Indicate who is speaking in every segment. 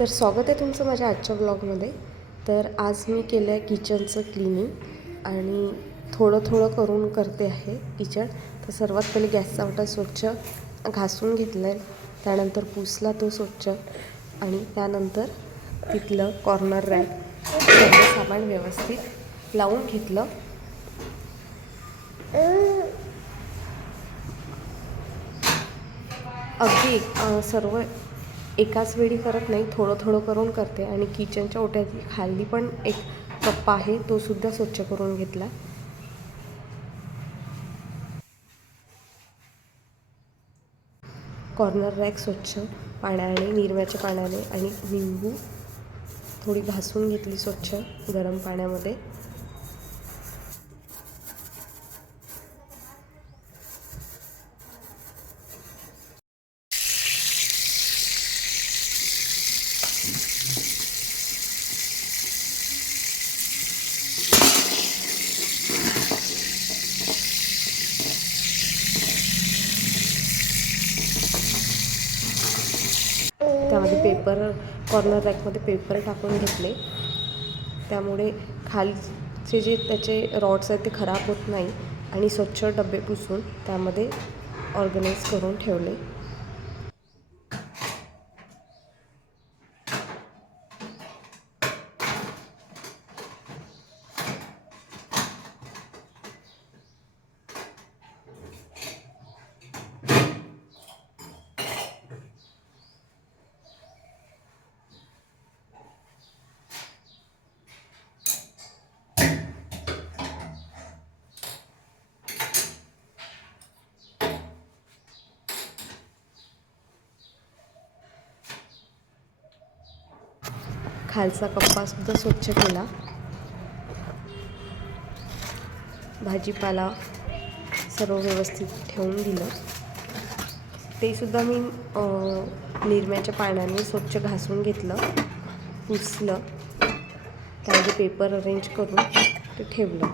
Speaker 1: तर स्वागत आहे तुमचं माझ्या आजच्या ब्लॉगमध्ये तर आज मी केलं आहे किचनचं क्लिनिंग आणि थोडं थोडं करून करते आहे किचन. तर सर्वात पहिले गॅसचा वाटा स्वच्छ घासून घेतलं आहे त्यानंतर पुसला तो स्वच्छ आणि त्यानंतर तिथलं कॉर्नर रॅप सर्व सामान व्यवस्थित लावून घेतलं. अगदी सर्व एकाच वेळी करत नाही थोडं थोडं करून करते. आणि किचनच्या ओट्याची खाली पण एक कप्पा आहे तो सुद्धा स्वच्छ करून घेतला. कॉर्नर रॅक स्वच्छ पाण्याने निरव्याच्या पाण्याने आणि निंबू थोडी घासून घेतली स्वच्छ गरम पाण्यामध्ये. त्यामध्ये पेपर कॉर्नर रॅकमध्ये पेपर टाकून घेतले. त्यामुळे खालचे जे त्याचे रॉड्स आहेत ते खराब होत नाही आणि स्वच्छ डबे पुसून त्यामध्ये ऑर्गनाईज करून ठेवले. खालचा कप्पासुद्धा स्वच्छ केला. भाजीपाला सर्व व्यवस्थित ठेवून दिलं. ते सुद्धा मी निरम्याच्या पाण्याने स्वच्छ घासून घेतलं पुसलं. त्यामध्ये पेपर अरेंज करून ते ठेवलं.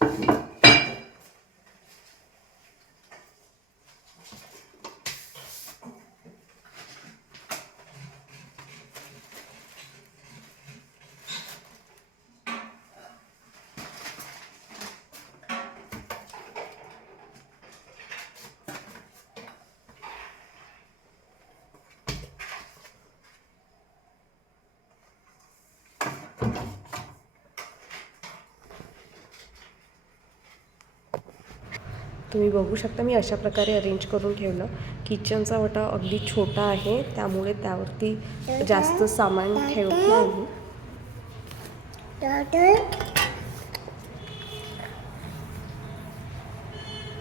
Speaker 1: Thank you. तुम्ही बघू शकता मी अशा प्रकारे अरेंज करून ठेवलं. किचनचा वटा अगदी छोटा आहे त्यामुळे त्यावरती जास्त सामान ठेवत नाही.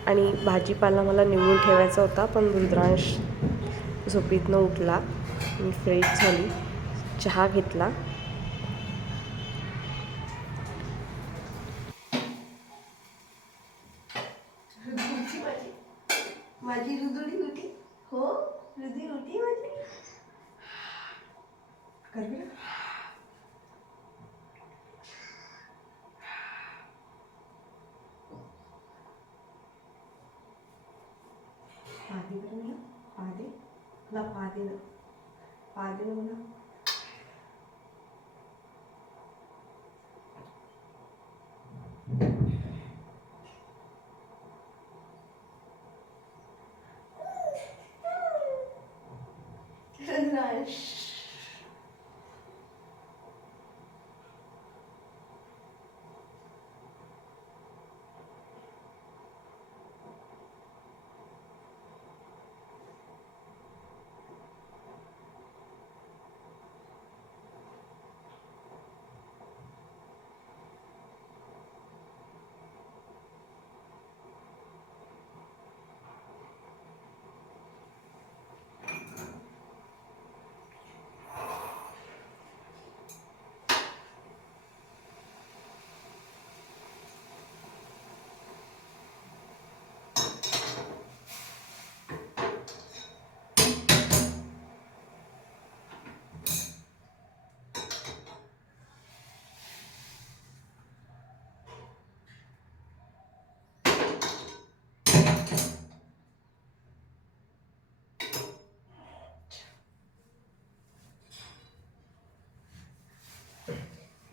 Speaker 1: आणि भाजीपाला मला निवडून ठेवायचा होता पण रुद्रांश झोपीतनं उठला. मी फ्रेश झाली. चहा घेतला.
Speaker 2: करवी ना पादे बरं मला पादे मला पादे ना पादे ना मला नाही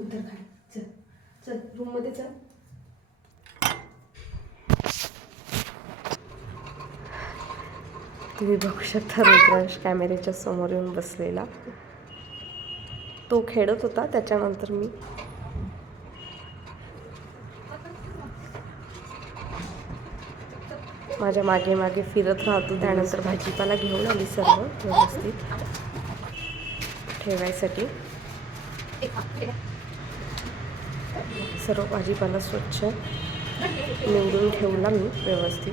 Speaker 2: उतर खाली चल चल रूममध्ये जा.
Speaker 1: तुम्ही बघू शकता रुद्रांश कॅमेऱ्याच्या समोर येऊन बसलेला. तो खेळत होता त्याच्यानंतर मी. माझ्या मागे मागे फिरत राहतो त्यानंतर भाजीपाला घेऊन आली सर्व व्यवस्थित. ठेवायसाठी. सर्व भाजीपाला स्वच्छ निवडून ठेवला मी व्यवस्थित.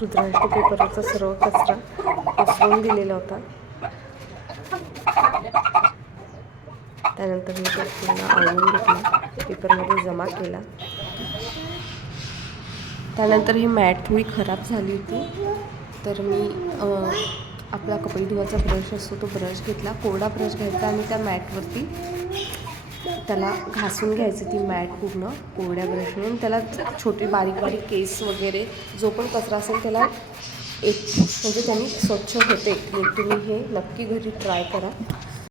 Speaker 1: रुद्रांश पेपरचा सर्व कचरा पसरवून दिलेला होता. त्यानंतर मी तो पूर्ण आवळून घेतला. पेपरमध्ये जमा केला. त्यानंतर ही मॅट थोडी खराब झाली होती. तर मी आपला कपडे धुवायचा ब्रश असतो तो ब्रश घेतला. कोरडा ब्रश घ्यायचा आणि त्या मॅटवरती त्याला घासून घ्यायचं ती मॅट पूर्ण कोरड्या ब्रशने आणि त्याला छोटे बारीक बारीक केस वगैरे जो पण कचरा असेल त्याला एक म्हणजे त्यांनी स्वच्छ होते. तुम्ही हे नक्की घरी ट्राय करा.